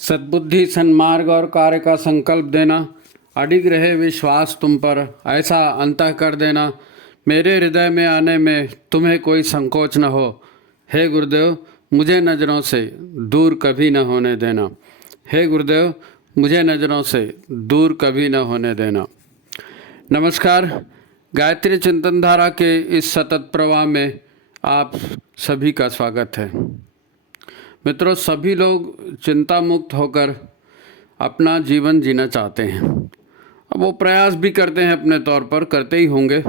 सद्बुद्धि, सन्मार्ग और कार्य का संकल्प देना, अडिग रहे विश्वास तुम पर, ऐसा अंतः कर देना, मेरे हृदय में आने में तुम्हें कोई संकोच न हो। हे गुरुदेव, मुझे नज़रों से दूर कभी न होने देना। हे गुरुदेव, मुझे नज़रों से दूर कभी न होने देना। नमस्कार, गायत्री चिंतन धारा के इस सतत प्रवाह में आप सभी का स्वागत है। मित्रों, सभी लोग चिंता मुक्त होकर अपना जीवन जीना चाहते हैं। अब वो प्रयास भी करते हैं, अपने तौर पर करते ही होंगे,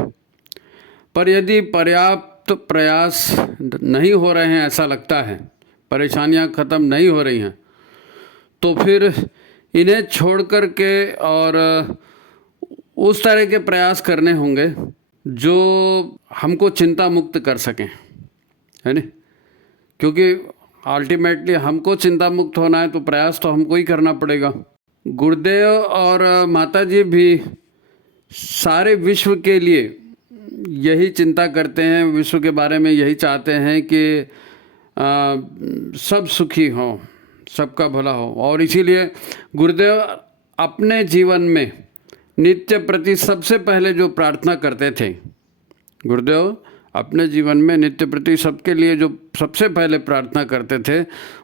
पर यदि पर्याप्त प्रयास नहीं हो रहे हैं, ऐसा लगता है, परेशानियां ख़त्म नहीं हो रही हैं, तो फिर इन्हें छोड़ कर के और उस तरह के प्रयास करने होंगे जो हमको चिंता मुक्त कर सकें, है ना? क्योंकि अल्टीमेटली हमको चिंता मुक्त होना है तो प्रयास तो हमको ही करना पड़ेगा। गुरुदेव और माता जी भी सारे विश्व के लिए यही चिंता करते हैं, विश्व के बारे में यही चाहते हैं कि सब सुखी हों, सबका भला हो। और इसीलिए गुरुदेव अपने जीवन में नित्य प्रति सबसे पहले जो प्रार्थना करते थे, गुरुदेव अपने जीवन में नित्य प्रति सबके लिए जो सबसे पहले प्रार्थना करते थे,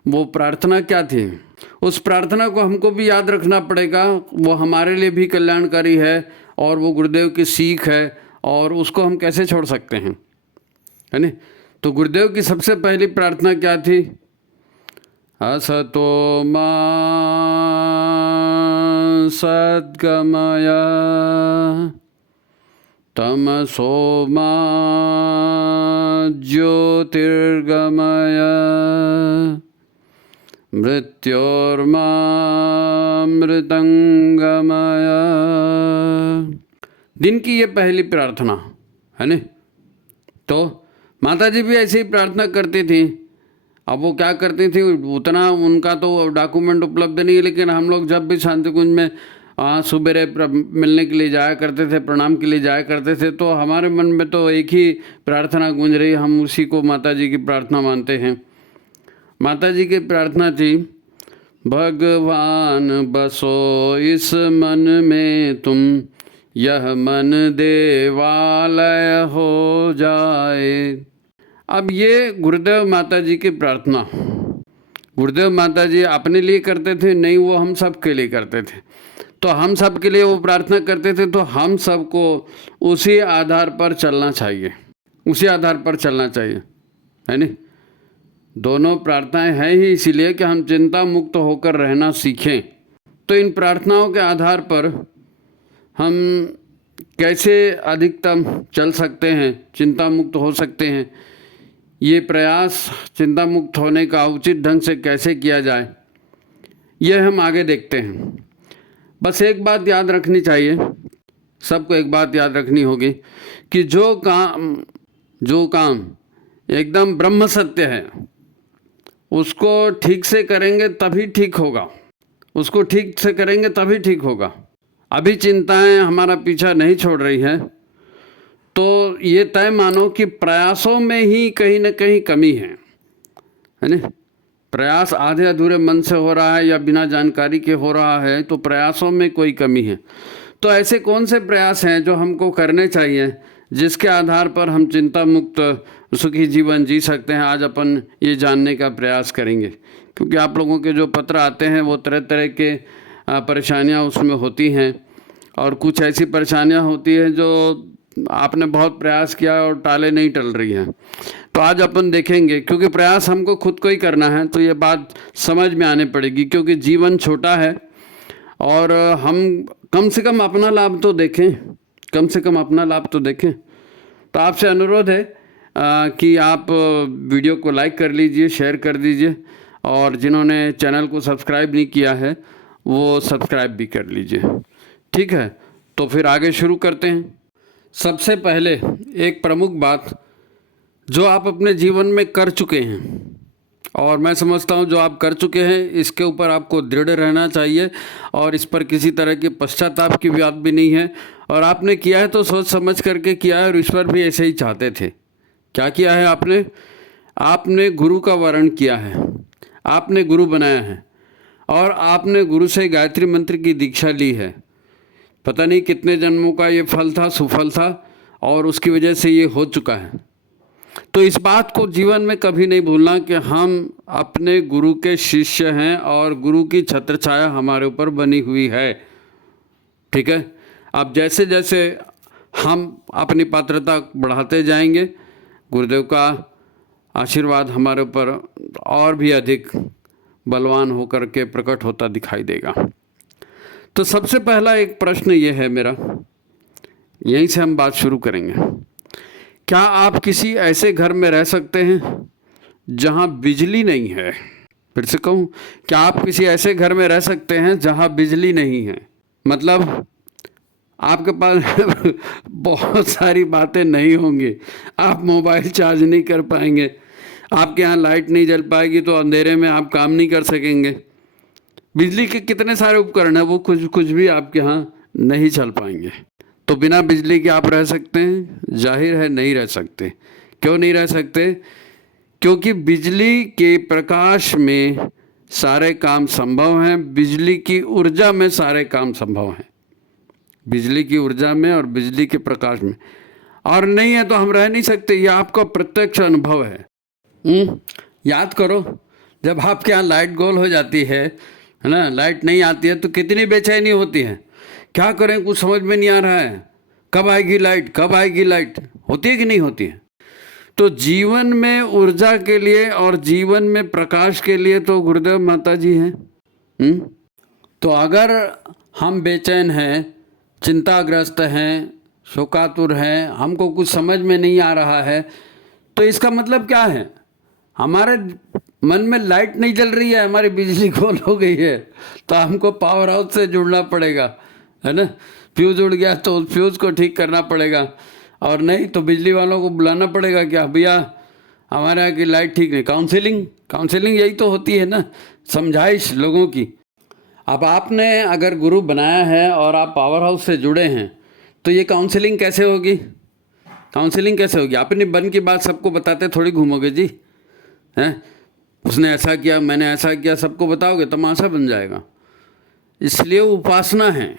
वो प्रार्थना क्या थी? उस प्रार्थना को हमको भी याद रखना पड़ेगा। वो हमारे लिए भी कल्याणकारी है और वो गुरुदेव की सीख है, और उसको हम कैसे छोड़ सकते हैं, है ना? तो गुरुदेव की सबसे पहली प्रार्थना क्या थी? असतो मा सद्गमय तमसो मा ज्योतिर्गमय मृत्योर्मा मृतंगमय। दिन की ये पहली प्रार्थना है ना? तो माता जी भी ऐसे ही प्रार्थना करती थी। अब वो क्या करती थी, उतना उनका तो डॉक्यूमेंट उपलब्ध नहीं है, लेकिन हम लोग जब भी शांति कुंज में सुबेरे मिलने के लिए जाया करते थे, प्रणाम के लिए जाया करते थे, तो हमारे मन में तो एक ही प्रार्थना गूंज रही, हम उसी को माता जी की प्रार्थना मानते हैं। माता जी की प्रार्थना थी, भगवान बसो इस मन में तुम, यह मन देवालय हो जाए। अब ये गुरुदेव माता जी की प्रार्थना, गुरुदेव माता जी अपने लिए करते थे नहीं, वो हम सब के लिए करते थे। तो हम सब के लिए वो प्रार्थना करते थे, तो हम सबको उसी आधार पर चलना चाहिए, उसी आधार पर चलना चाहिए, है नहीं? दोनों प्रार्थनाएं हैं ही इसीलिए कि हम चिंता मुक्त होकर रहना सीखें। तो इन प्रार्थनाओं के आधार पर हम कैसे अधिकतम चल सकते हैं, चिंता मुक्त हो सकते हैं, ये प्रयास चिंता मुक्त होने का उचित ढंग से कैसे किया जाए, यह हम आगे देखते हैं। बस एक बात याद रखनी चाहिए, सबको एक बात याद रखनी होगी कि जो काम एकदम ब्रह्म सत्य है, उसको ठीक से करेंगे तभी ठीक होगा, उसको ठीक से करेंगे तभी ठीक होगा। अभी चिंताएं हमारा पीछा नहीं छोड़ रही हैं, तो ये तय मानो कि प्रयासों में ही कहीं ना कहीं कमी है ना? प्रयास आधे अधूरे मन से हो रहा है या बिना जानकारी के हो रहा है, तो प्रयासों में कोई कमी है। तो ऐसे कौन से प्रयास हैं जो हमको करने चाहिए, जिसके आधार पर हम चिंता मुक्त सुखी जीवन जी सकते हैं? आज अपन ये जानने का प्रयास करेंगे, क्योंकि आप लोगों के जो पत्र आते हैं वो तरह तरह के परेशानियां उसमें होती हैं, और कुछ ऐसी परेशानियां होती हैं जो आपने बहुत प्रयास किया और टाले नहीं टल रही हैं। तो आज अपन देखेंगे, क्योंकि प्रयास हमको खुद को ही करना है, तो ये बात समझ में आने पड़ेगी, क्योंकि जीवन छोटा है और हम कम से कम अपना लाभ तो देखें, कम से कम अपना लाभ तो देखें। तो आपसे अनुरोध है कि आप वीडियो को लाइक कर लीजिए, शेयर कर दीजिए, और जिन्होंने चैनल को सब्सक्राइब नहीं किया है वो सब्सक्राइब भी कर लीजिए। ठीक है, तो फिर आगे शुरू करते हैं। सबसे पहले एक प्रमुख बात जो आप अपने जीवन में कर चुके हैं, और मैं समझता हूं जो आप कर चुके हैं इसके ऊपर आपको दृढ़ रहना चाहिए, और इस पर किसी तरह की पश्चाताप की बात भी नहीं है। और आपने किया है तो सोच समझ करके किया है, और ईश्वर भी ऐसे ही चाहते थे। क्या किया है आपने? आपने गुरु का वर्ण किया है, आपने गुरु बनाया है, और आपने गुरु से गायत्री मंत्र की दीक्षा ली है, पता नहीं कितने जन्मों का ये फल था, सुफल था, और उसकी वजह से ये हो चुका है। तो इस बात को जीवन में कभी नहीं भूलना कि हम अपने गुरु के शिष्य हैं और गुरु की छत्र छाया हमारे ऊपर बनी हुई है। ठीक है। अब जैसे जैसे हम अपनी पात्रता बढ़ाते जाएंगे, गुरुदेव का आशीर्वाद हमारे ऊपर और भी अधिक बलवान होकर के प्रकट होता दिखाई देगा। तो सबसे पहला एक प्रश्न ये है मेरा, यहीं से हम बात शुरू करेंगे। क्या आप किसी ऐसे घर में रह सकते हैं जहां बिजली नहीं है? फिर से कहूं, क्या आप किसी ऐसे घर में रह सकते हैं जहां बिजली नहीं है? मतलब आपके पास बहुत सारी बातें नहीं होंगी, आप मोबाइल चार्ज नहीं कर पाएंगे, आपके यहाँ लाइट नहीं जल पाएगी, तो अंधेरे में आप काम नहीं कर सकेंगे। बिजली के कितने सारे उपकरण हैं, वो कुछ भी आपके यहाँ नहीं चल पाएंगे। तो बिना बिजली के आप रह सकते हैं? जाहिर है नहीं रह सकते। क्यों नहीं रह सकते? क्योंकि बिजली के प्रकाश में सारे काम संभव हैं, बिजली की ऊर्जा में सारे काम संभव हैं, बिजली की ऊर्जा में और बिजली के प्रकाश में। और नहीं है तो हम रह नहीं सकते, यह आपका प्रत्यक्ष अनुभव है। याद करो, जब आपके यहाँ लाइट गोल हो जाती है ना, लाइट नहीं आती है तो कितनी बेचैनी होती है, क्या करें, कुछ समझ में नहीं आ रहा है, कब आएगी लाइट, कब आएगी लाइट, होती है कि नहीं होती है? तो जीवन में ऊर्जा के लिए और जीवन में प्रकाश के लिए तो गुरुदेव माता जी हैं। तो अगर हम बेचैन हैं, चिंताग्रस्त हैं, शोकातुर हैं, हमको कुछ समझ में नहीं आ रहा है, तो इसका मतलब क्या है? हमारे मन में लाइट नहीं जल रही है, हमारी बिजली गोल हो गई है। तो हमको पावर हाउस से जुड़ना पड़ेगा, है ना। फ्यूज़ उड़ गया तो फ्यूज़ को ठीक करना पड़ेगा, और नहीं तो बिजली वालों को बुलाना पड़ेगा, क्या भैया हमारे यहाँ की लाइट ठीक नहीं। काउंसलिंग यही तो होती है ना, समझाइश लोगों की। अब आपने अगर गुरु बनाया है और आप पावर हाउस से जुड़े हैं, तो ये काउंसलिंग कैसे होगी? काउंसलिंग कैसे होगी? अपनी बन की बात सबको बताते थोड़ी घूमोगे जी, हैं? उसने ऐसा किया, मैंने ऐसा किया, सबको बताओगे, तमाशा बन जाएगा। इसलिए उपासना है,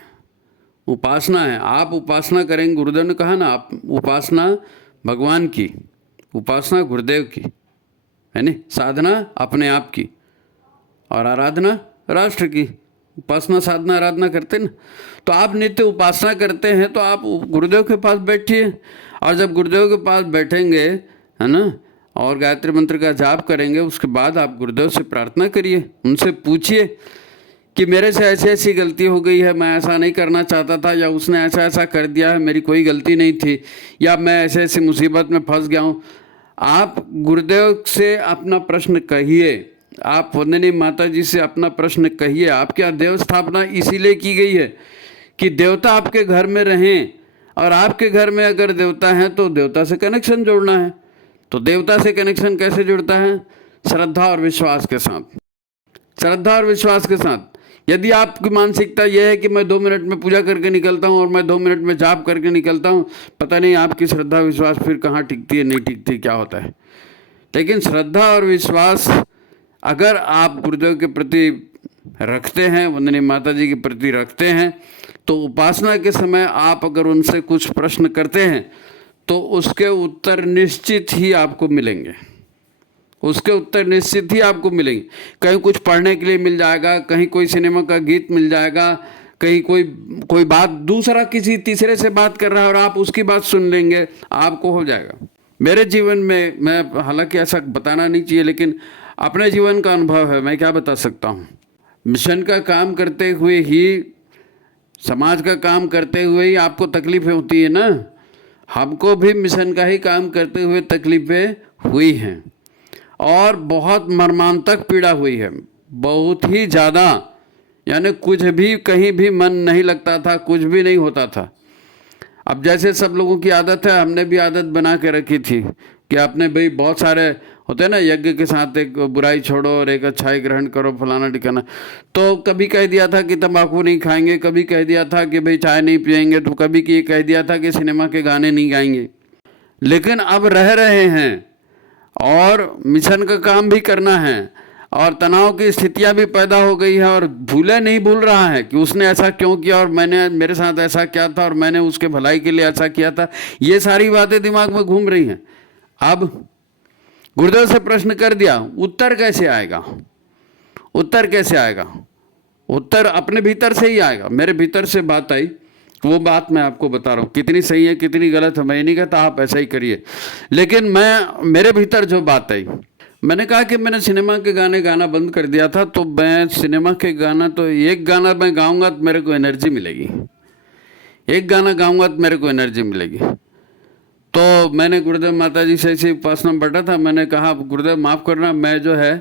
उपासना है। आप उपासना करेंगे, गुरुदेव ने कहा ना, आप उपासना भगवान की, उपासना गुरुदेव की, है नहीं, साधना अपने आप की, और आराधना राष्ट्र की। उपासना साधना आराधना करते ना, तो आप नित्य उपासना करते हैं, तो आप गुरुदेव के पास बैठिए, और जब गुरुदेव के पास बैठेंगे, है ना, और गायत्री मंत्र का जाप करेंगे, उसके बाद आप गुरुदेव से प्रार्थना करिए, उनसे पूछिए कि मेरे से ऐसी ऐसी गलती हो गई है, मैं ऐसा नहीं करना चाहता था, या उसने ऐसा ऐसा कर दिया है, मेरी कोई गलती नहीं थी, या मैं ऐसे ऐसी मुसीबत में फंस गया हूँ। आप गुरुदेव से अपना प्रश्न कहिए, आप वंदनी माता जी से अपना प्रश्न कहिए। आपके यहाँ देव स्थापना इसीलिए की गई है कि देवता आपके घर में रहें, और आपके घर में अगर देवता हैं तो देवता से कनेक्शन जोड़ना है। तो देवता से कनेक्शन कैसे जुड़ता है? श्रद्धा और विश्वास के साथ, श्रद्धा और विश्वास के साथ। यदि आपकी मानसिकता यह है कि मैं 2 मिनट में पूजा करके निकलता हूँ और मैं 2 मिनट में जाप करके निकलता हूँ, पता नहीं आपकी श्रद्धा विश्वास फिर कहाँ टिकती है, नहीं टिकती, क्या होता है। लेकिन श्रद्धा और विश्वास अगर आप गुरुदेव के प्रति रखते हैं, वंदनी माता जी के प्रति रखते हैं, तो उपासना के समय आप अगर उनसे कुछ प्रश्न करते हैं तो उसके उत्तर निश्चित ही आपको मिलेंगे, उसके उत्तर निश्चित ही आपको मिलेंगे। कहीं कुछ पढ़ने के लिए मिल जाएगा, कहीं कोई सिनेमा का गीत मिल जाएगा, कहीं कोई बात दूसरा किसी तीसरे से बात कर रहा है और आप उसकी बात सुन लेंगे, आपको हो जाएगा। मेरे जीवन में, मैं हालांकि ऐसा बताना नहीं चाहिए, लेकिन अपने जीवन का अनुभव है, मैं क्या बता सकता हूँ। मिशन का काम करते हुए ही, समाज का काम करते हुए ही आपको तकलीफें होती है ना। हमको भी मिशन का ही काम करते हुए तकलीफें हुई हैं, और बहुत मर्मांतक पीड़ा हुई है, बहुत ही ज़्यादा। यानी कुछ भी कहीं भी मन नहीं लगता था, कुछ भी नहीं होता था। अब जैसे सब लोगों की आदत है, हमने भी आदत बना के रखी थी कि आपने भाई, बहुत सारे होते हैं ना, यज्ञ के साथ एक बुराई छोड़ो और एक अच्छाई ग्रहण करो, फलाना ठिकाना। तो कभी कह दिया था कि तंबाकू नहीं खाएंगे, कभी कह दिया था कि भाई चाय नहीं पिएंगे, तो कभी ये कह दिया था कि सिनेमा के गाने नहीं गाएंगे। लेकिन अब रह रहे हैं और मिशन का काम भी करना है, और तनाव की स्थितियां भी पैदा हो गई है, और नहीं भूल रहा है कि उसने ऐसा क्यों किया और मैंने मेरे साथ ऐसा क्या था और मैंने उसके भलाई के लिए ऐसा किया था। ये सारी बातें दिमाग में घूम रही हैं। अब गुरुदेव से प्रश्न कर दिया, उत्तर कैसे आएगा? उत्तर कैसे आएगा? उत्तर अपने भीतर से ही आएगा। मेरे भीतर से बात आई, वो बात मैं आपको बता रहा हूँ, कितनी सही है कितनी गलत है मैं ये नहीं कहता, आप ऐसा ही करिए, लेकिन मेरे भीतर जो बात आई, मैंने कहा कि मैंने सिनेमा के गाने गाना बंद कर दिया था, तो मैं सिनेमा के गाना, तो एक गाना मैं गाऊंगा तो मेरे को एनर्जी मिलेगी, एक गाना गाऊंगा तो मेरे को एनर्जी मिलेगी। तो मैंने गुरुदेव माता जी से ऐसी उपासना बैठा था, मैंने कहा गुरुदेव माफ़ करना, मैं जो है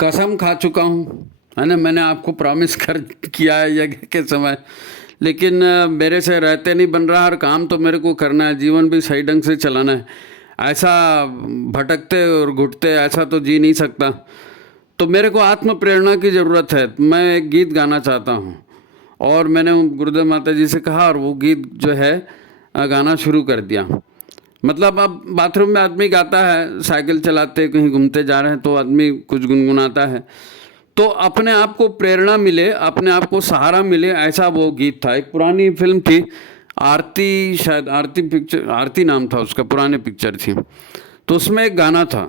कसम खा चुका हूँ, है ना, मैंने आपको प्रॉमिस किया है यज्ञ के समय, लेकिन मेरे से रहते नहीं बन रहा, हर काम तो मेरे को करना है, जीवन भी सही ढंग से चलाना है, ऐसा भटकते और घुटते ऐसा तो जी नहीं सकता, तो मेरे को आत्म प्रेरणा की ज़रूरत है, मैं एक गीत गाना चाहता हूँ। और मैंने गुरुदेव माता जी से कहा और वो गीत जो है गाना शुरू कर दिया। मतलब अब बाथरूम में आदमी गाता है, साइकिल चलाते कहीं घूमते जा रहे हैं तो आदमी कुछ गुनगुनाता है, तो अपने आप को प्रेरणा मिले, अपने आप को सहारा मिले, ऐसा वो गीत था। एक पुरानी फिल्म थी आरती, शायद आरती पिक्चर, आरती नाम था उसका, पुराने पिक्चर थी, तो उसमें एक गाना था,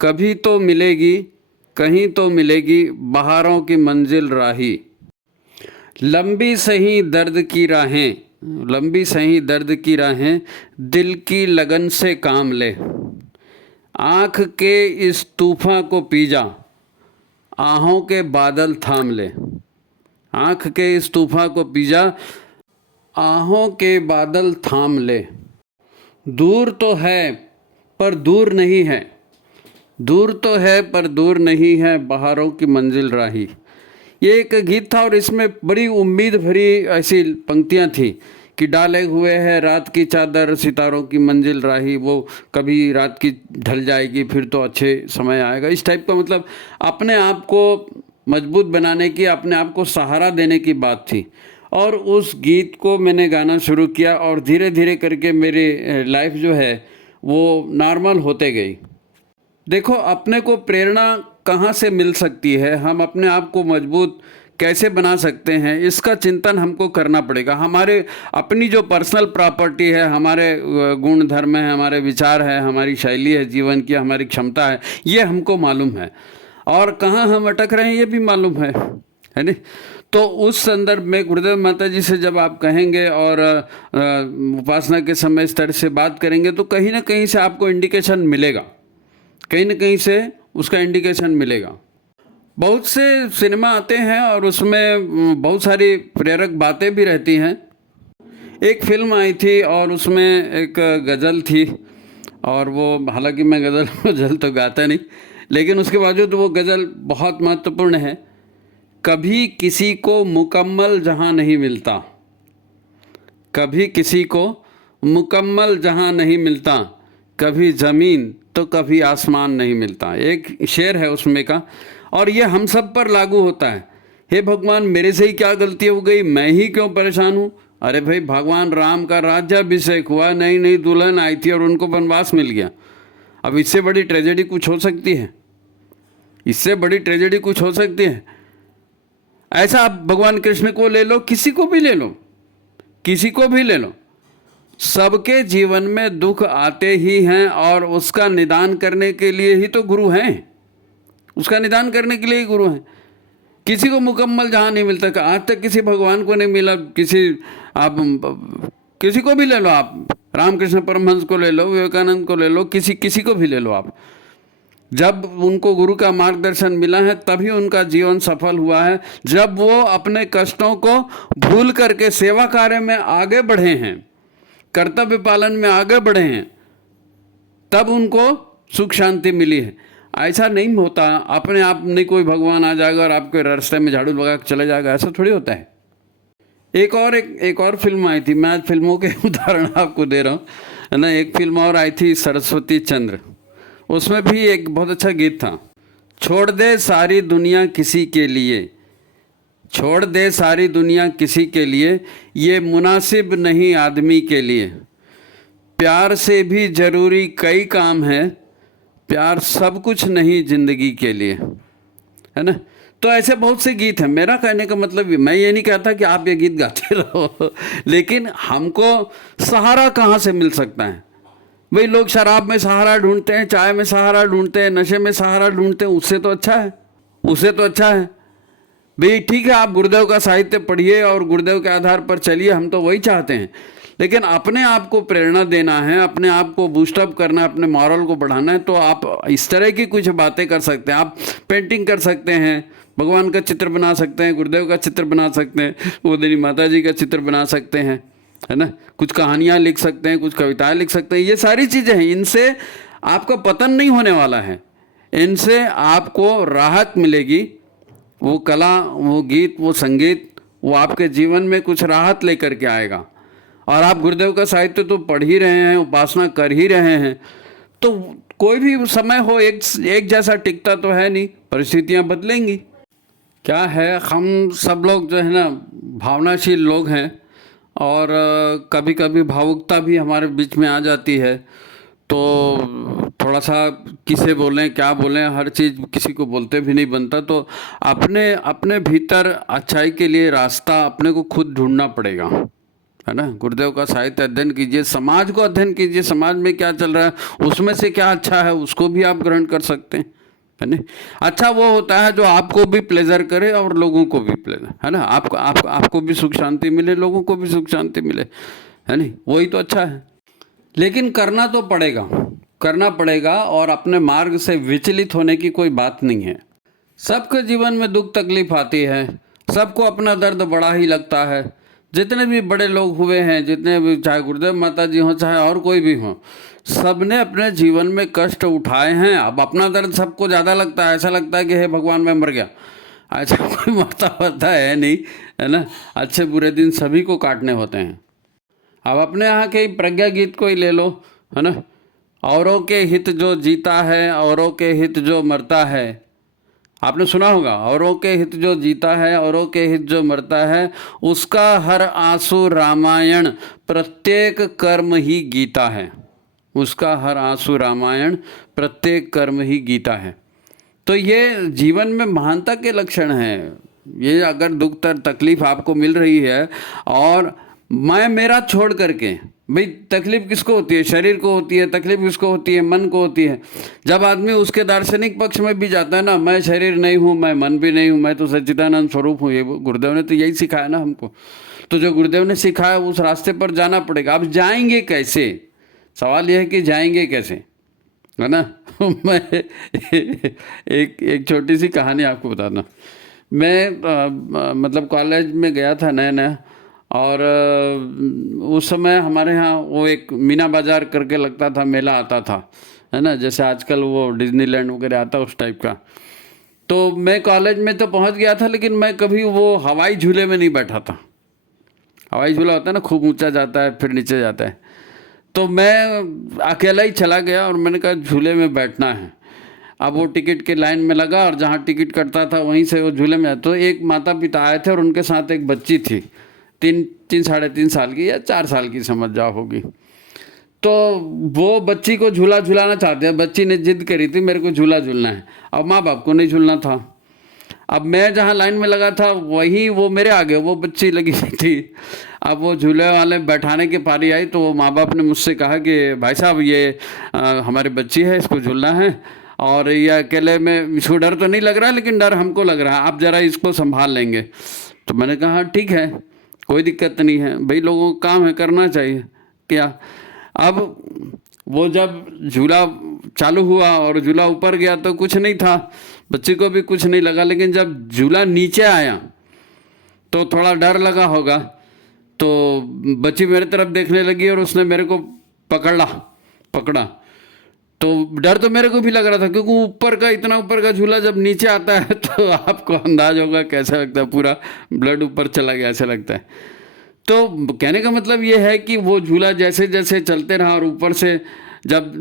कभी तो मिलेगी कहीं तो मिलेगी बहारों की मंजिल राही, लंबी सही दर्द की राहें, लंबी सही दर्द की राहें, दिल की लगन से काम ले, आँख के इस तूफान को पी जा, आहों के बादल थाम ले, आँख के इस तूफान को पी जा, आहों के बादल थाम ले, दूर तो है पर दूर नहीं है, दूर तो है पर दूर नहीं है बहारों की मंजिल राही। ये एक गीत था और इसमें बड़ी उम्मीद भरी ऐसी पंक्तियां थी कि डाले हुए है रात की चादर, सितारों की मंजिल राही, वो कभी रात की ढल जाएगी फिर तो अच्छे समय आएगा, इस टाइप का, मतलब अपने आप को मजबूत बनाने की, अपने आप को सहारा देने की बात थी। और उस गीत को मैंने गाना शुरू किया और धीरे धीरे करके मेरी लाइफ जो है वो नॉर्मल होते गई। देखो अपने को प्रेरणा कहाँ से मिल सकती है, हम अपने आप को मजबूत कैसे बना सकते हैं, इसका चिंतन हमको करना पड़ेगा। हमारे अपनी जो पर्सनल प्रॉपर्टी है, हमारे गुण धर्म है, हमारे विचार है, हमारी शैली है जीवन की, हमारी क्षमता है, ये हमको मालूम है, और कहाँ हम अटक रहे हैं ये भी मालूम है नहीं। तो उस संदर्भ में गुरुदेव माता जी से जब आप कहेंगे और उपासना के समय इस तरह से बात करेंगे तो कहीं ना कहीं से आपको इंडिकेशन मिलेगा, कहीं ना कहीं से उसका इंडिकेशन मिलेगा। बहुत से सिनेमा आते हैं और उसमें बहुत सारी प्रेरक बातें भी रहती हैं। एक फिल्म आई थी और उसमें एक गज़ल थी, और वो हालांकि मैं गज़ल तो गाता नहीं, लेकिन उसके बावजूद वो गज़ल बहुत महत्वपूर्ण है। कभी किसी को मुकम्मल जहाँ नहीं मिलता, कभी किसी को मुकम्मल जहाँ नहीं मिलता, कभी ज़मीन तो कभी आसमान नहीं मिलता, एक शेर है उसमें का, और ये हम सब पर लागू होता है। हे भगवान मेरे से ही क्या गलती हो गई, मैं ही क्यों परेशान हूँ। अरे भाई भगवान राम का राज्याभिषेक हुआ, नई नई दुल्हन आई थी और उनको वनवास मिल गया। अब इससे बड़ी ट्रेजेडी कुछ हो सकती है? इससे बड़ी ट्रेजेडी कुछ हो सकती है? ऐसा आप भगवान कृष्ण को ले लो, किसी को भी ले लो, किसी को भी ले लो, सबके जीवन में दुख आते ही हैं और उसका निदान करने के लिए ही तो गुरु हैं, उसका निदान करने के लिए ही गुरु हैं। किसी को मुकम्मल जहाँ नहीं मिलता, आज तक किसी भगवान को नहीं मिला, किसी को भी ले लो आप, रामकृष्ण परमहंस को ले लो, विवेकानंद को ले लो, किसी को भी ले लो आप, जब उनको गुरु का मार्गदर्शन मिला है तभी उनका जीवन सफल हुआ है। जब वो अपने कष्टों को भूल करके सेवा कार्य में आगे बढ़े हैं, कर्तव्य पालन में आगे बढ़े हैं, तब उनको सुख शांति मिली है। ऐसा नहीं होता अपने आप नहीं कोई भगवान आ जाएगा और आपके रास्ते में झाड़ू लगा के चले जाएगा, ऐसा थोड़ी होता है। एक और फिल्म आई थी, मैं आज फिल्मों के उदाहरण आपको दे रहा हूँ, है ना। एक फिल्म और आई थी सरस्वती चंद्र, उसमें भी एक बहुत अच्छा गीत था, छोड़ दे सारी दुनिया किसी के लिए, छोड़ दे सारी दुनिया किसी के लिए, ये मुनासिब नहीं आदमी के लिए, प्यार से भी ज़रूरी कई काम है, प्यार सब कुछ नहीं जिंदगी के लिए, है ना। तो ऐसे बहुत से गीत हैं। मेरा कहने का मतलब मैं ये नहीं कहता कि आप ये गीत गाते रहो, लेकिन हमको सहारा कहाँ से मिल सकता है? भाई लोग शराब में सहारा ढूंढते हैं, चाय में सहारा ढूंढते हैं, नशे में सहारा ढूंढते हैं, उससे तो अच्छा है, उससे तो अच्छा है। भाई ठीक है, आप गुरुदेव का साहित्य पढ़िए और गुरुदेव के आधार पर चलिए, हम तो वही चाहते हैं, लेकिन अपने आप को प्रेरणा देना है, अपने आप को बूस्टअप करना है, अपने मॉरल को बढ़ाना है, तो आप इस तरह की कुछ बातें कर सकते हैं। आप पेंटिंग कर सकते हैं, भगवान का चित्र बना सकते हैं, गुरुदेव का चित्र बना सकते हैं, गोदनी माता जी का चित्र बना सकते हैं, है ना। कुछ कहानियाँ लिख सकते हैं, कुछ कविताएं लिख सकते हैं। ये सारी चीज़ें हैं, इनसे आपका पतन नहीं होने वाला है, इनसे आपको राहत मिलेगी। वो कला, वो गीत, वो संगीत, वो आपके जीवन में कुछ राहत लेकर के आएगा। और आप गुरुदेव का साहित्य तो पढ़ ही रहे हैं, उपासना कर ही रहे हैं, तो कोई भी समय हो एक जैसा टिकता तो है नहीं, परिस्थितियाँ बदलेंगी। क्या है, हम सब लोग जो है ना भावनाशील लोग हैं, और कभी कभी भावुकता भी हमारे बीच में आ जाती है, तो थोड़ा सा किसे बोलें क्या बोलें, हर चीज़ किसी को बोलते भी नहीं बनता। तो अपने अपने भीतर अच्छाई के लिए रास्ता अपने को खुद ढूंढना पड़ेगा, है ना। गुरुदेव का साहित्य अध्ययन कीजिए, समाज को अध्ययन कीजिए, समाज में क्या चल रहा है, उसमें से क्या अच्छा है उसको भी आप ग्रहण कर सकते हैं, है ना। अच्छा वो होता है जो आपको भी प्लेजर करे और लोगों को भी प्लेजर, है ना। आपको भी सुख शांति मिले, लोगों को भी सुख शांति मिले, है नहीं, वही तो अच्छा है। लेकिन करना तो पड़ेगा, करना पड़ेगा, और अपने मार्ग से विचलित होने की कोई बात नहीं है। सबके जीवन में दुख तकलीफ आती है, सबको अपना दर्द बड़ा ही लगता है। जितने भी बड़े लोग हुए हैं, जितने भी, चाहे गुरुदेव माता जी हों चाहे और कोई भी हों, सब ने अपने जीवन में कष्ट उठाए हैं। अब अपना दर्द सबको ज़्यादा लगता है, ऐसा लगता है कि हे भगवान मैं मर गया, ऐसा कोई मरता वरता है नहीं, है ना। अच्छे बुरे दिन सभी को काटने होते हैं। अब अपने यहाँ के प्रज्ञा गीत को ही ले लो, है ना। औरों के हित जो जीता है, औरों के हित जो मरता है, आपने सुना होगा, औरों के हित जो जीता है, औरों के हित जो मरता है, उसका हर आंसू रामायण, प्रत्येक कर्म ही गीता है। उसका हर आंसू रामायण, प्रत्येक कर्म ही गीता है। तो ये जीवन में महानता के लक्षण हैं। ये अगर दुख तकलीफ आपको मिल रही है, और मैं मेरा छोड़ करके, भाई तकलीफ किसको होती है? शरीर को होती है। तकलीफ किसको होती है? मन को होती है। जब आदमी उसके दार्शनिक पक्ष में भी जाता है ना, मैं शरीर नहीं हूँ, मैं मन भी नहीं हूँ, मैं तो सच्चिदानंद स्वरूप हूँ, ये गुरुदेव ने तो यही सिखाया ना हमको। तो जो गुरुदेव ने सिखाया उस रास्ते पर जाना पड़ेगा। अब जाएंगे कैसे? सवाल यह है कि जाएंगे कैसे, है ना। मैं एक छोटी सी कहानी आपको बताना। मैं मतलब कॉलेज में गया था नया नया, और उस समय हमारे यहाँ वो एक मीना बाज़ार करके लगता था, मेला आता था, है ना, जैसे आजकल वो डिज्नीलैंड वगैरह आता है उस टाइप का। तो मैं कॉलेज में तो पहुंच गया था, लेकिन मैं कभी वो हवाई झूले में नहीं बैठा था। हवाई झूला होता है ना, खूब ऊंचा जाता है फिर नीचे जाता है। तो मैं अकेला ही चला गया और मैंने कहा झूले में बैठना है। अब वो टिकट के लाइन में लगा, और जहाँ टिकट कटता था वहीं से वो झूले में। तो एक माता पिता आए थे और उनके साथ एक बच्ची थी, 3-3.5 साल की या 4 साल की समझ जाओ होगी। तो वो बच्ची को झूला झूलाना चाहते हैं। बच्ची ने जिद करी थी मेरे को झूला झूलना है, अब माँ बाप को नहीं झूलना था। अब मैं जहाँ लाइन में लगा था वहीं वो मेरे आगे वो बच्ची लगी थी। अब वो झूले वाले बैठाने की पारी आई, तो वो माँ बाप ने मुझसे कहा कि भाई साहब ये हमारी बच्ची है, इसको झूलना है, और ये अकेले में, इसको डर तो नहीं लग रहा लेकिन डर हमको लग रहा है, आप ज़रा इसको संभाल लेंगे। तो मैंने कहा ठीक है, कोई दिक्कत नहीं है, भाई लोगों का काम है, करना चाहिए क्या। अब वो जब झूला चालू हुआ और झूला ऊपर गया तो कुछ नहीं था, बच्चे को भी कुछ नहीं लगा, लेकिन जब झूला नीचे आया तो थोड़ा डर लगा होगा। तो बच्ची मेरे तरफ देखने लगी और उसने मेरे को पकड़ा। तो डर तो मेरे को भी लग रहा था, क्योंकि ऊपर का, इतना ऊपर का झूला जब नीचे आता है तो आपको अंदाज होगा कैसा लगता है, पूरा ब्लड ऊपर चला गया ऐसा लगता है। तो कहने का मतलब ये है कि वो झूला जैसे जैसे चलते रहा, और ऊपर से जब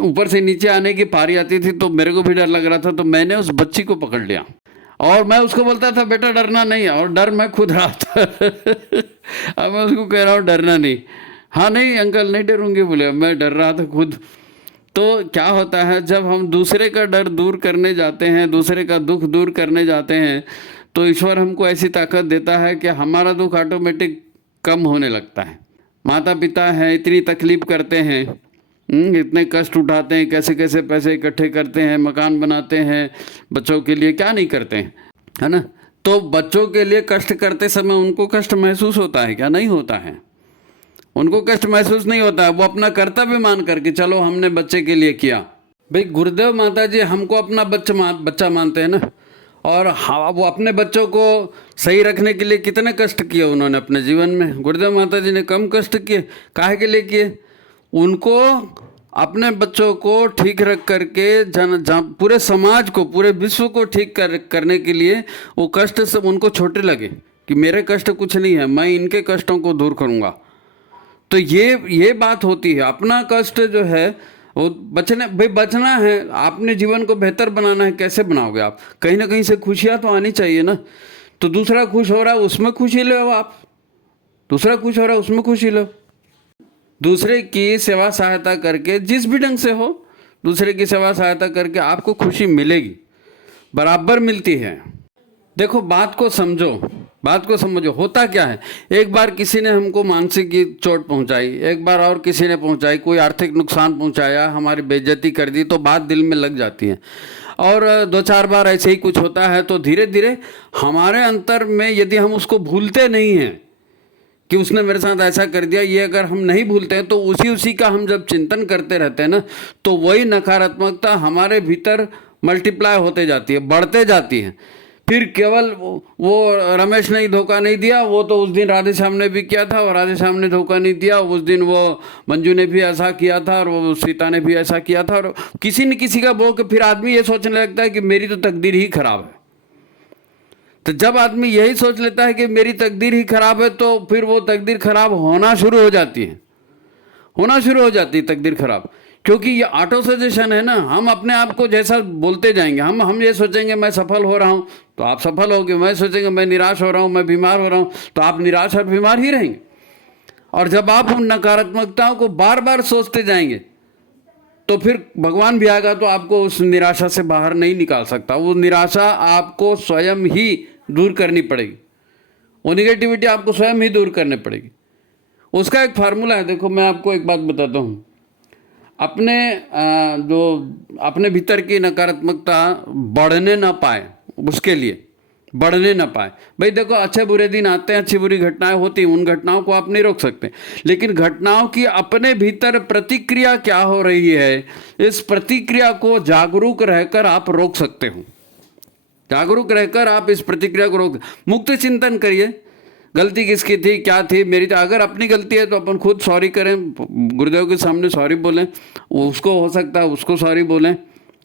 ऊपर से नीचे आने की पारी आती थी तो मेरे को भी डर लग रहा था। तो मैंने उस बच्ची को पकड़ लिया और मैं उसको बोलता था बेटा डरना नहीं है, और डर मैं खुद रहा था। अब मैं उसको कह रहा हूँ डरना नहीं। हाँ नहीं अंकल नहीं डरूंगी, बोले। मैं डर रहा था खुद। तो क्या होता है, जब हम दूसरे का डर दूर करने जाते हैं, दूसरे का दुख दूर करने जाते हैं, तो ईश्वर हमको ऐसी ताकत देता है कि हमारा दुख ऑटोमेटिक कम होने लगता है। माता पिता हैं, इतनी तकलीफ करते हैं, इतने कष्ट उठाते हैं, कैसे कैसे पैसे इकट्ठे करते हैं, मकान बनाते हैं बच्चों के लिए, क्या नहीं करते हैं, है ना। तो बच्चों के लिए कष्ट करते समय उनको कष्ट महसूस होता है क्या? नहीं होता है, उनको कष्ट महसूस नहीं होता है। वो अपना कर्तव्य मान करके चलो हमने बच्चे के लिए किया। भाई गुरुदेव माता जी हमको अपना बच्चा मानते हैं ना, और हाँ, वो अपने बच्चों को सही रखने के लिए कितने कष्ट किए उन्होंने अपने जीवन में। गुरुदेव माता जी ने कम कष्ट किए, काहे के लिए किए? उनको अपने बच्चों को ठीक रख करके पूरे समाज को, पूरे विश्व को ठीक करने के लिए वो कष्ट सब उनको छोटे लगे कि मेरे कष्ट कुछ नहीं है, मैं इनके कष्टों को दूर करूँगा। तो ये बात होती है। अपना कष्ट जो है वो बचना है, आपने जीवन को बेहतर बनाना है। कैसे बनाओगे आप? कहीं ना कहीं से खुशियाँ तो आनी चाहिए ना। तो दूसरा खुश हो रहा है उसमें खुशी लो आप, दूसरा खुश हो रहा है उसमें खुशी लो। दूसरे की सेवा सहायता करके, जिस भी ढंग से हो, दूसरे की सेवा सहायता करके आपको खुशी मिलेगी, बराबर मिलती है। देखो बात को समझो, बात को समझो। होता क्या है, एक बार किसी ने हमको मानसिक चोट पहुंचाई, एक बार और किसी ने पहुंचाई, कोई आर्थिक नुकसान पहुंचाया, हमारी बेइज्जती कर दी, तो बात दिल में लग जाती है। और 2-4 बार ऐसे ही कुछ होता है तो धीरे धीरे हमारे अंतर में, यदि हम उसको भूलते नहीं हैं कि उसने मेरे साथ ऐसा कर दिया, ये अगर हम नहीं भूलते हैं, तो उसी का हम जब चिंतन करते रहते हैं ना, तो वही नकारात्मकता हमारे भीतर मल्टीप्लाई होते जाती है, बढ़ते जाती है। फिर केवल वो रमेश ने धोखा नहीं दिया, वो तो उस दिन राधे श्याम ने भी किया था, और राधे श्याम ने धोखा नहीं दिया, उस दिन वो मंजू ने भी ऐसा किया था, और वो सीता ने भी ऐसा किया था, और किसी न किसी का बोल के फिर आदमी ये सोचने लगता है कि मेरी तो तकदीर ही खराब है। तो जब आदमी यही सोच लेता है कि मेरी तकदीर ही खराब है, तो फिर वो तकदीर खराब होना शुरू हो जाती है, होना शुरू हो जाती है तकदीर खराब। क्योंकि ये ऑटो सजेशन है ना, हम अपने आप को जैसा बोलते जाएंगे, हम ये सोचेंगे मैं सफल हो रहा हूँ तो आप सफल होगे, मैं सोचेंगे मैं निराश हो रहा हूँ, मैं बीमार हो रहा हूँ, तो आप निराश और बीमार ही रहेंगे। और जब आप उन नकारात्मकताओं को बार बार सोचते जाएंगे, तो फिर भगवान भी आएगा तो आपको उस निराशा से बाहर नहीं निकाल सकता। वो निराशा आपको स्वयं ही दूर करनी पड़ेगी, वो निगेटिविटी आपको स्वयं ही दूर करनी पड़ेगी। उसका एक फार्मूला है। देखो मैं आपको एक बात बताता हूँ, अपने भीतर की नकारात्मकता बढ़ने ना पाए, उसके लिए बढ़ने ना पाए। भाई देखो अच्छे बुरे दिन आते हैं, अच्छी बुरी घटनाएं होती हैं, उन घटनाओं को आप नहीं रोक सकते, लेकिन घटनाओं की अपने भीतर प्रतिक्रिया क्या हो रही है, इस प्रतिक्रिया को जागरूक रहकर आप रोक सकते हो। जागरूक रहकर आप इस प्रतिक्रिया को रोक, मुक्त चिंतन करिए, गलती किसकी थी, क्या थी मेरी। तो अगर अपनी गलती है तो अपन खुद सॉरी करें, गुरुदेव के सामने सॉरी बोलें, उसको हो सकता है उसको सॉरी बोलें,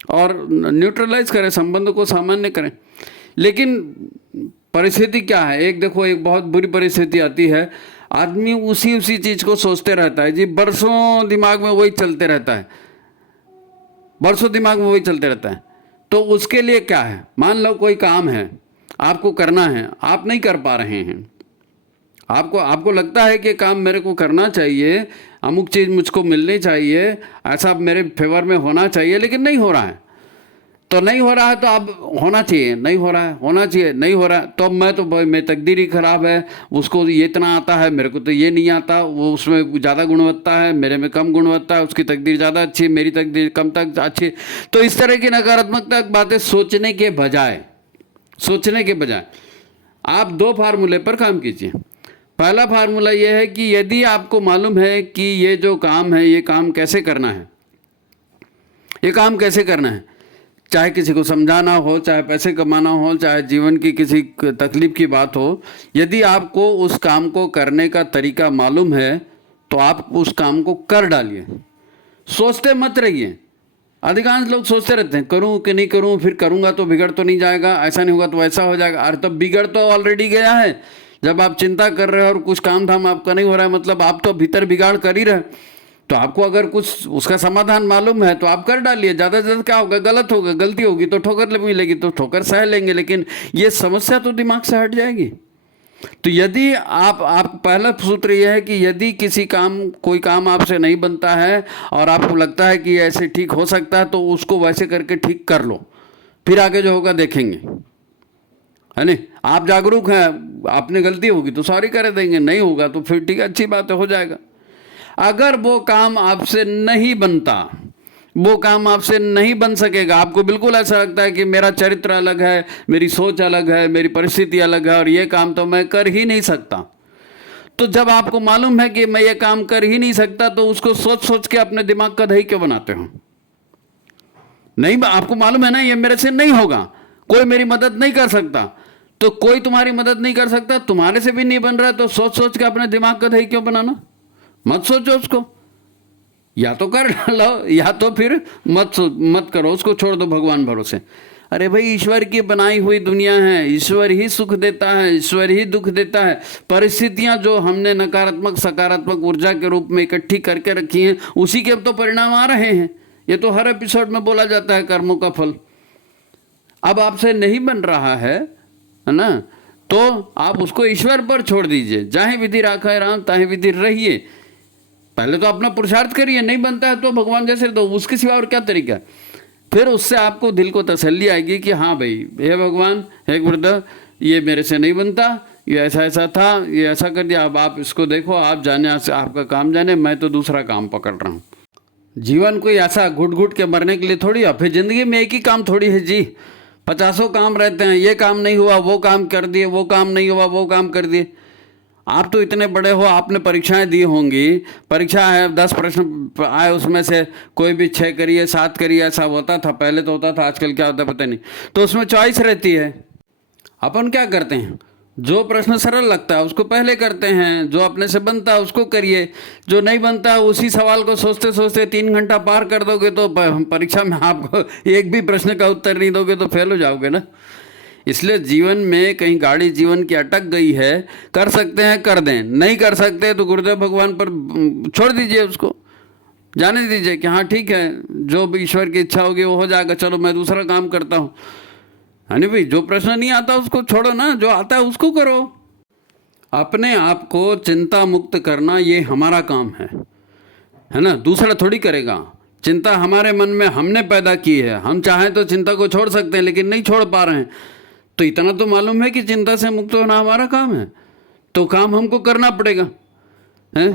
और न्यूट्रलाइज करें, संबंध को सामान्य करें। लेकिन परिस्थिति क्या है, एक देखो एक बहुत बुरी परिस्थिति आती है, आदमी उसी चीज़ को सोचते रहता है जी, बरसों दिमाग में वही चलते रहता है, बरसों दिमाग में वही चलते रहता है। तो उसके लिए क्या है, मान लो कोई काम है आपको करना है, आप नहीं कर पा रहे हैं, आपको लगता है कि काम मेरे को करना चाहिए, अमुक चीज़ मुझको मिलनी चाहिए, ऐसा मेरे फेवर में होना चाहिए, लेकिन नहीं हो रहा है। तो नहीं हो रहा है तो अब होना चाहिए, नहीं हो रहा है, होना चाहिए, नहीं हो रहा है, तो मेरी तकदीर ही खराब है, उसको ये इतना आता है, मेरे को तो ये नहीं आता, वो उसमें ज़्यादा गुणवत्ता है, मेरे में कम गुणवत्ता है, उसकी तकदीर ज़्यादा अच्छी है, मेरी तकदीर कम तक अच्छी। तो इस तरह की नकारात्मक बातें सोचने के बजाय आप 2 फार्मूले पर काम कीजिए। पहला फार्मूला यह है कि यदि आपको मालूम है कि ये जो काम है, ये काम कैसे करना है, ये काम कैसे करना है, चाहे किसी को समझाना हो, चाहे पैसे कमाना हो, चाहे जीवन की किसी तकलीफ की बात हो, यदि आपको उस काम को करने का तरीका मालूम है तो आप उस काम को कर डालिए, सोचते मत रहिए। अधिकांश लोग सोचते रहते हैं करूं कि नहीं करूं, फिर करूंगा तो बिगड़ तो नहीं जाएगा, ऐसा नहीं होगा तो ऐसा हो जाएगा। अरे तब बिगड़ तो ऑलरेडी गया है। जब आप चिंता कर रहे हो और कुछ काम धाम आपका नहीं हो रहा है, मतलब आप तो भीतर बिगाड़ कर ही रहे। तो आपको अगर कुछ उसका समाधान मालूम है तो आप कर डालिए। ज़्यादा से ज़्यादा क्या होगा, गलत होगा, गलती होगी तो ठोकर मिलेगी, तो ठोकर सह लेंगे, लेकिन ये समस्या तो दिमाग से हट जाएगी। तो यदि आप पहला सूत्र यह है कि यदि कोई काम आपसे नहीं बनता है और आपको लगता है कि ऐसे ठीक हो सकता है, तो उसको वैसे करके ठीक कर लो, फिर आगे जो होगा देखेंगे, है नहीं। आप जागरूक हैं, आपने गलती होगी तो सॉरी कर देंगे, नहीं होगा तो फिर ठीक है, अच्छी बात है, हो जाएगा। अगर वो काम आपसे नहीं बनता, वो काम आपसे नहीं बन सकेगा, आपको बिल्कुल ऐसा लगता है कि मेरा चरित्र अलग है, मेरी सोच अलग है, मेरी परिस्थिति अलग है और ये काम तो मैं कर ही नहीं सकता, तो जब आपको मालूम है कि मैं ये काम कर ही नहीं सकता, तो उसको सोच सोच के अपने दिमाग का दही क्यों बनाते हो? नहीं, आपको मालूम है ना ये मेरे से नहीं होगा, कोई मेरी मदद नहीं कर सकता, तो कोई तुम्हारी मदद नहीं कर सकता, तुम्हारे से भी नहीं बन रहा है, तो सोच सोच के अपने दिमाग का दही क्यों बनाना? मत सोचो उसको, या तो कर लो या तो फिर मत करो, उसको छोड़ दो भगवान भरोसे। अरे भाई, ईश्वर की बनाई हुई दुनिया है, ईश्वर ही सुख देता है, ईश्वर ही दुख देता है। परिस्थितियां जो हमने नकारात्मक सकारात्मक ऊर्जा के रूप में इकट्ठी करके रखी हैं, उसी के अब तो परिणाम आ रहे हैं। ये तो हर एपिसोड में बोला जाता है, कर्मों का फल। अब आपसे नहीं बन रहा है ना, तो आप उसको ईश्वर पर छोड़ दीजिए। जाहे विधि राखा राम ताहे विधि रहिए। पहले तो अपना पुरुषार्थ करिए, नहीं बनता है तो भगवान जैसे दो, उसके सिवा और क्या तरीका। फिर उससे आपको दिल को तसल्ली आएगी कि हाँ भाई, हे भगवान, हे गुरुदेव, ये मेरे से नहीं बनता, ये ऐसा ऐसा था, ये ऐसा कर दिया, अब आप इसको देखो, आप जाने, आपका काम जाने, मैं तो दूसरा काम पकड़ रहा हूँ। जीवन कोई ऐसा घुट घुट के मरने के लिए थोड़ी है। फिर जिंदगी में एक ही काम थोड़ी है जी, 50 काम रहते हैं। ये काम नहीं हुआ वो काम कर दिए, वो काम नहीं हुआ वो काम कर दिए। आप तो इतने बड़े हो, आपने परीक्षाएं दी होंगी, परीक्षा है 10 प्रश्न आए, उसमें से कोई भी 6 करिए 7 करिए, ऐसा होता था पहले, तो होता था, आजकल क्या होता है पता नहीं। तो उसमें चॉइस रहती है। अपन क्या करते हैं, जो प्रश्न सरल लगता है उसको पहले करते हैं, जो अपने से बनता है उसको करिए, जो नहीं बनता है उसी सवाल को सोचते सोचते 3 घंटा पार कर दोगे तो परीक्षा में आपको एक भी प्रश्न का उत्तर नहीं दोगे तो फेल हो जाओगे ना। इसलिए जीवन में कहीं गाड़ी जीवन की अटक गई है, कर सकते हैं कर दें, नहीं कर सकते तो गुरुदेव भगवान पर छोड़ दीजिए, उसको जाने दीजिए कि हाँ ठीक है, जो भी ईश्वर की इच्छा होगी वो हो जाएगा, चलो मैं दूसरा काम करता हूँ। है नहीं भाई, जो प्रश्न नहीं आता उसको छोड़ो ना, जो आता है उसको करो। अपने आप को चिंता मुक्त करना ये हमारा काम है ना, दूसरा थोड़ी करेगा। चिंता हमारे मन में हमने पैदा की है, हम चाहें तो चिंता को छोड़ सकते हैं लेकिन नहीं छोड़ पा रहे हैं। तो इतना तो मालूम है कि चिंता से मुक्त होना हमारा काम है, तो काम हमको करना पड़ेगा है।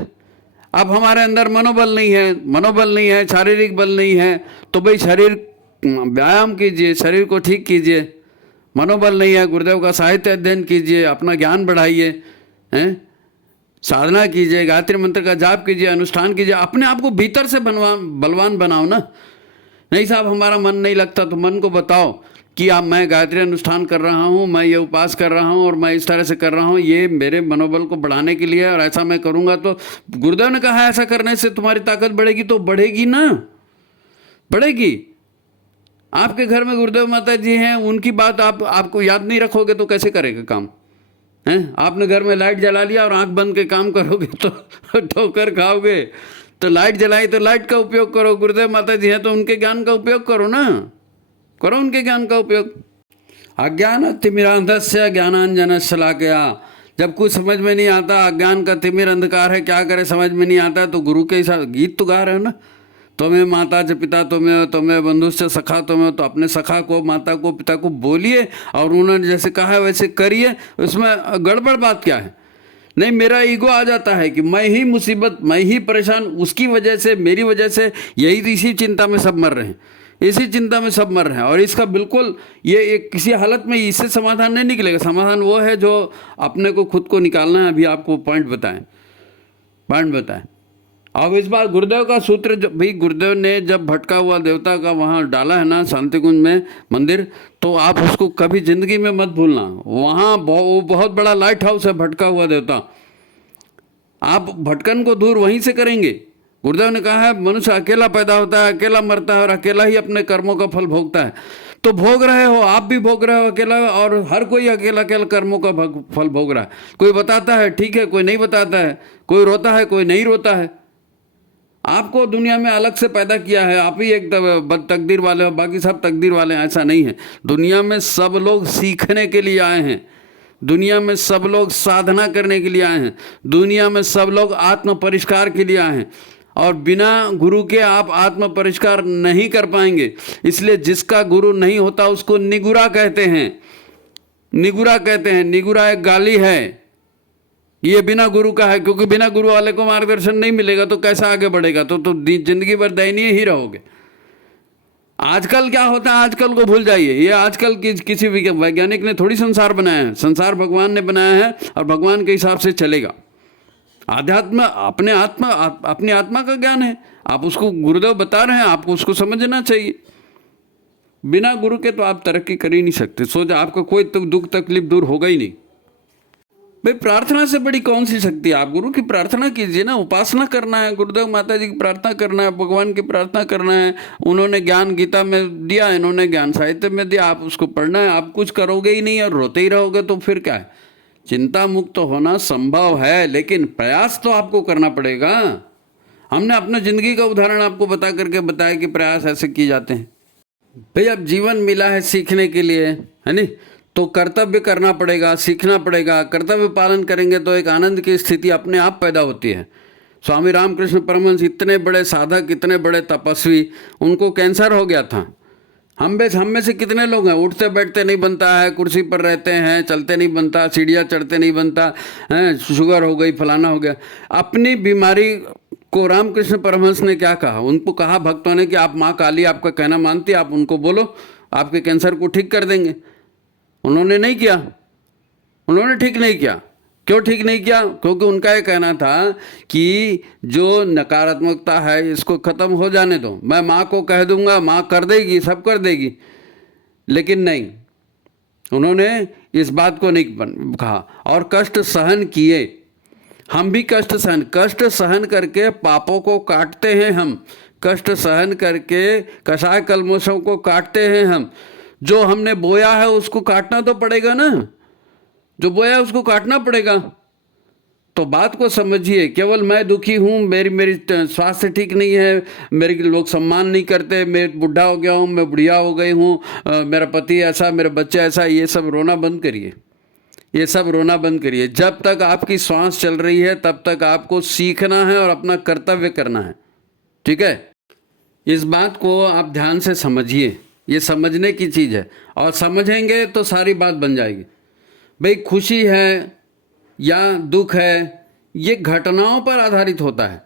अब हमारे अंदर मनोबल नहीं है, शारीरिक बल नहीं है, तो भाई शरीर व्यायाम कीजिए, शरीर को ठीक कीजिए। मनोबल नहीं है, गुरुदेव का साहित्य अध्ययन कीजिए, अपना ज्ञान बढ़ाइए, हैं, साधना कीजिए, गायत्री मंत्र का जाप कीजिए, अनुष्ठान कीजिए, अपने आप को भीतर से बलवान बनाओ ना। नहीं साहब, हमारा मन नहीं लगता, तो मन को बताओ कि आप, मैं गायत्री अनुष्ठान कर रहा हूँ, मैं ये उपास कर रहा हूँ और मैं इस तरह से कर रहा हूँ, ये मेरे मनोबल को बढ़ाने के लिए, और ऐसा मैं करूँगा तो गुरुदेव ने कहा है ऐसा करने से तुम्हारी ताकत बढ़ेगी, तो बढ़ेगी ना, बढ़ेगी। आपके घर में गुरुदेव माता जी हैं, उनकी बात आपको याद नहीं रखोगे तो कैसे करेगा काम हैं। आपने घर में लाइट जला लिया और आंख बंद के काम करोगे तो ठोकर खाओगे। तो लाइट जलाई तो लाइट का उपयोग करो, गुरुदेव माता जी हैं तो उनके ज्ञान का उपयोग करो ना, करो उनके ज्ञान का उपयोग। अज्ञान तिमिरांधस्य ज्ञानांजन शलाकया, जब कुछ समझ में नहीं आता, अज्ञान का तिमिर अंधकार है, क्या करे समझ में नहीं आता, तो गुरु के साथ गीत तो गा रहे हो ना, तुम्हें माता च पिता तुम्हें बंधु से सखा तुम्हें, तो अपने सखा को, माता को, पिता को बोलिए और उन्होंने जैसे कहा है वैसे करिए। उसमें गड़बड़ बात क्या है? नहीं, मेरा ईगो आ जाता है कि मैं ही मुसीबत, मैं ही परेशान, उसकी वजह से, मेरी वजह से, इसी चिंता में सब मर रहे हैं, इसी चिंता में सब मर रहे हैं। और इसका बिल्कुल ये एक किसी हालत में इससे समाधान नहीं निकलेगा। समाधान वो है जो अपने को खुद को निकालना है। अभी आपको पॉइंट बताएं। अब इस बार गुरुदेव का सूत्र, भाई गुरुदेव ने जब भटका हुआ देवता का वहाँ डाला है ना शांति कुंज में मंदिर, तो आप उसको कभी जिंदगी में मत भूलना। वहाँ बहुत बड़ा लाइट हाउस है भटका हुआ देवता। आप भटकन को दूर वहीं से करेंगे। गुरुदेव ने कहा है मनुष्य अकेला पैदा होता है, अकेला मरता है और अकेला ही अपने कर्मों का फल भोगता है। तो भोग रहे हो, आप भी भोग रहे हो अकेला, और हर कोई अकेला कर्मों का फल भोग रहा है। कोई बताता है ठीक है, कोई नहीं बताता है, कोई रोता है, कोई नहीं रोता है। आपको दुनिया में अलग से पैदा किया है, आप ही एक बद तकदीर वाले हो, बाकी सब तकदीर वाले हैं, ऐसा नहीं है। दुनिया में सब लोग सीखने के लिए आए हैं, दुनिया में सब लोग साधना करने के लिए आए हैं, दुनिया में सब लोग आत्म परिष्कार के लिए आए हैं, और बिना गुरु के आप आत्म परिष्कार नहीं कर पाएंगे। इसलिए जिसका गुरु नहीं होता उसको निगुरा कहते हैं। निगुरा कहते हैं, निगुरा एक गाली है, ये बिना गुरु का है, क्योंकि बिना गुरु वाले को मार्गदर्शन नहीं मिलेगा तो कैसा आगे बढ़ेगा, तो जिंदगी भर दयनीय ही रहोगे। आजकल क्या होता है, आजकल को भूल जाइए। ये आजकल किसी वैज्ञानिक ने थोड़ी संसार बनाया है, संसार भगवान ने बनाया है और भगवान के हिसाब से चलेगा। आध्यात्म अपनी आत्मा का ज्ञान है, आप उसको गुरुदेव बता रहे हैं, आपको उसको समझना चाहिए। बिना गुरु के तो आप तरक्की कर ही नहीं सकते। सोच आपका कोई तो दुख तकलीफ दूर होगा ही नहीं। भाई प्रार्थना से बड़ी कौन सी शक्ति है? आप गुरु की प्रार्थना कीजिए ना, उपासना करना है, गुरुदेव माता जी की प्रार्थना करना है, भगवान की प्रार्थना करना है। उन्होंने ज्ञान गीता में दिया, इन्होंने ज्ञान साहित्य में दिया, आप उसको पढ़ना है। आप कुछ करोगे ही नहीं और रोते ही रहोगे तो फिर क्या है? चिंता मुक्त होना संभव है, लेकिन प्रयास तो आपको करना पड़ेगा। हमने अपना जिंदगी का उदाहरण आपको बता करके बताया कि प्रयास ऐसे किए जाते हैं। भाई अब जीवन मिला है सीखने के लिए, है नहीं, तो कर्तव्य करना पड़ेगा, सीखना पड़ेगा। कर्तव्य पालन करेंगे तो एक आनंद की स्थिति अपने आप पैदा होती है। स्वामी रामकृष्ण परमहंस इतने बड़े साधक, इतने बड़े तपस्वी, उनको कैंसर हो गया था। हम में से कितने लोग हैं, उठते बैठते नहीं बनता है, कुर्सी पर रहते हैं, चलते नहीं बनता, सीढ़ियाँ चढ़ते नहीं बनता है, शुगर हो गई, फलाना हो गया। अपनी बीमारी को रामकृष्ण परमहंस ने क्या कहा? उनको कहा भक्तों ने कि आप माँ काली आपका कहना मानती है, आप उनको बोलो, आपके कैंसर को ठीक कर देंगे। उन्होंने नहीं किया, उन्होंने ठीक नहीं किया। क्यों ठीक नहीं किया? क्योंकि उनका ये कहना था कि जो नकारात्मकता है इसको ख़त्म हो जाने दो, मैं माँ को कह दूंगा, माँ कर देगी, सब कर देगी। लेकिन नहीं, उन्होंने इस बात को नहीं कहा और कष्ट सहन किए। हम भी कष्ट सहन करके पापों को काटते हैं। हम कष्ट सहन करके कषाय कल्मषों को काटते हैं। हम जो हमने बोया है उसको काटना तो पड़ेगा ना, जो बोया है उसको काटना पड़ेगा। तो बात को समझिए। केवल मैं दुखी हूँ, मेरी स्वास्थ्य ठीक नहीं है, मेरे लोग सम्मान नहीं करते, मैं बुढ़ा हो गया हूँ, मैं बुढ़िया हो गई हूँ, मेरा पति ऐसा, मेरा बच्चा ऐसा, ये सब रोना बंद करिए, ये सब रोना बंद करिए। जब तक आपकी सांस चल रही है तब तक आपको सीखना है और अपना कर्तव्य करना है, ठीक है? इस बात को आप ध्यान से समझिए, ये समझने की चीज़ है, और समझेंगे तो सारी बात बन जाएगी। भाई खुशी है या दुख है, ये घटनाओं पर आधारित होता है।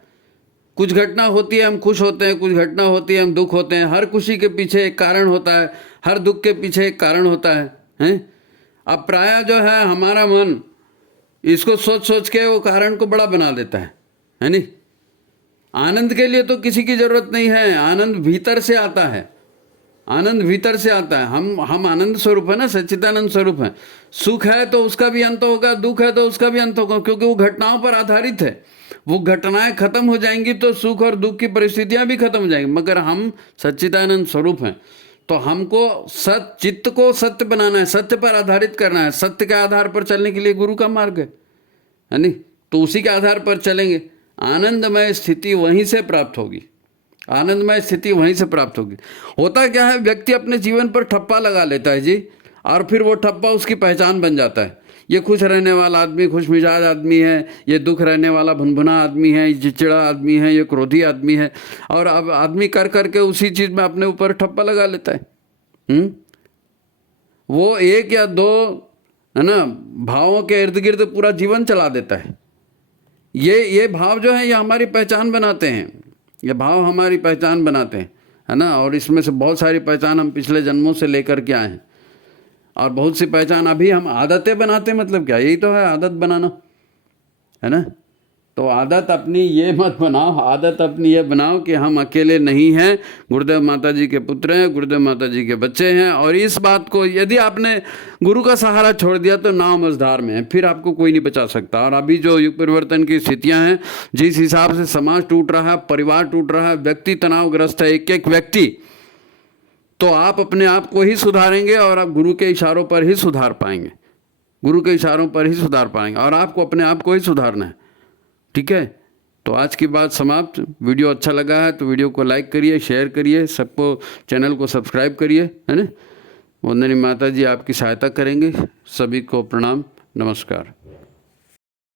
कुछ घटना होती है हम खुश होते हैं, कुछ घटना होती है हम दुख होते हैं। हर खुशी के पीछे एक कारण होता है, हर दुख के पीछे एक कारण होता है, हैं? अब प्रायः जो है हमारा मन इसको सोच सोच के वो कारण को बड़ा बना देता है नहीं? आनंद के लिए तो किसी की ज़रूरत नहीं है, आनंद भीतर से आता है, आनंद भीतर से आता है। हम आनंद स्वरूप है ना, सच्चिदानंद स्वरूप है। सुख है तो उसका भी अंत होगा, दुख है तो उसका भी अंत होगा, क्योंकि वो घटनाओं पर आधारित है। वो घटनाएं खत्म हो जाएंगी तो सुख और दुख की परिस्थितियां भी खत्म हो जाएंगी। मगर हम सच्चिदानंद स्वरूप हैं, तो हमको चित्त को सत्य बनाना है, सत्य पर आधारित करना है। सत्य के आधार पर चलने के लिए गुरु का मार्ग है नहीं? तो उसी के आधार पर चलेंगे, आनंदमय स्थिति वहीं से प्राप्त होगी, आनंदमय स्थिति वहीं से प्राप्त होगी। होता क्या है, व्यक्ति अपने जीवन पर ठप्पा लगा लेता है जी, और फिर वो ठप्पा उसकी पहचान बन जाता है। ये खुश रहने वाला आदमी खुश मिजाज आदमी है, ये दुख रहने वाला भुनभुना आदमी है, ये चिड़चिड़ा आदमी है, ये क्रोधी आदमी है। और अब आदमी कर करके उसी चीज़ में अपने ऊपर ठप्पा लगा लेता है। वो एक या दो है ना भावों के इर्द गिर्द पूरा जीवन चला देता है। ये भाव जो है ये हमारी पहचान बनाते हैं, ये भाव हमारी पहचान बनाते हैं, है ना? और इसमें से बहुत सारी पहचान हम पिछले जन्मों से लेकर के आए हैं, और बहुत सी पहचान अभी हम आदतें बनाते हैं। मतलब क्या, यही तो है आदत बनाना, है ना? तो आदत अपनी ये मत बनाओ, आदत अपनी ये बनाओ कि हम अकेले नहीं हैं, गुरुदेव माता जी के पुत्र हैं, गुरुदेव माता जी के बच्चे हैं। और इस बात को यदि आपने गुरु का सहारा छोड़ दिया तो नाव मझधार में है, फिर आपको कोई नहीं बचा सकता। और अभी जो युग परिवर्तन की स्थितियां हैं, जिस हिसाब से समाज टूट रहा है, परिवार टूट रहा है, व्यक्ति तनावग्रस्त है, एक एक व्यक्ति, तो आप अपने आप को ही सुधारेंगे और आप गुरु के इशारों पर ही सुधार पाएंगे, गुरु के इशारों पर ही सुधार पाएंगे। और आपको अपने आप को ही सुधारना है, ठीक है? तो आज की बात समाप्त। वीडियो अच्छा लगा है तो वीडियो को लाइक करिए, शेयर करिए, सबको चैनल को सब्सक्राइब करिए, है ना? वंदनी माता जी आपकी सहायता करेंगे। सभी को प्रणाम। नमस्कार।